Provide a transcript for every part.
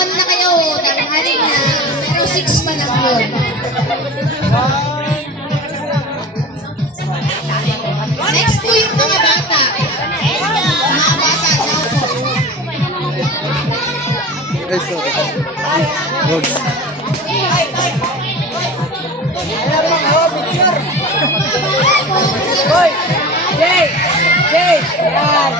1 na kayo ng hari na pero 6 pa lang yun. Next po yung mga bata. Mga bata na po. Hoy! Jay! Jay! Yan!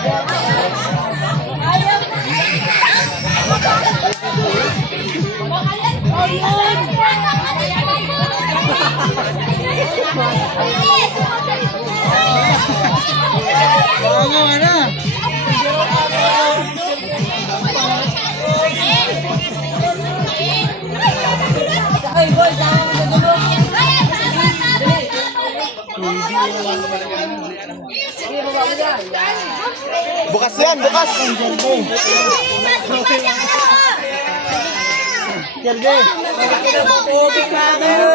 Hey boy, sama mo sa dulo. Bukas yan, bukas. Sergey, tubig na kayo.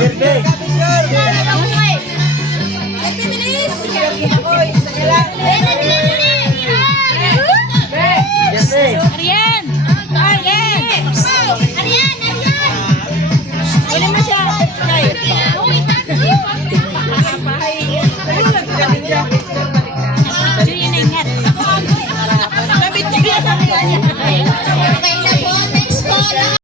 Sergey.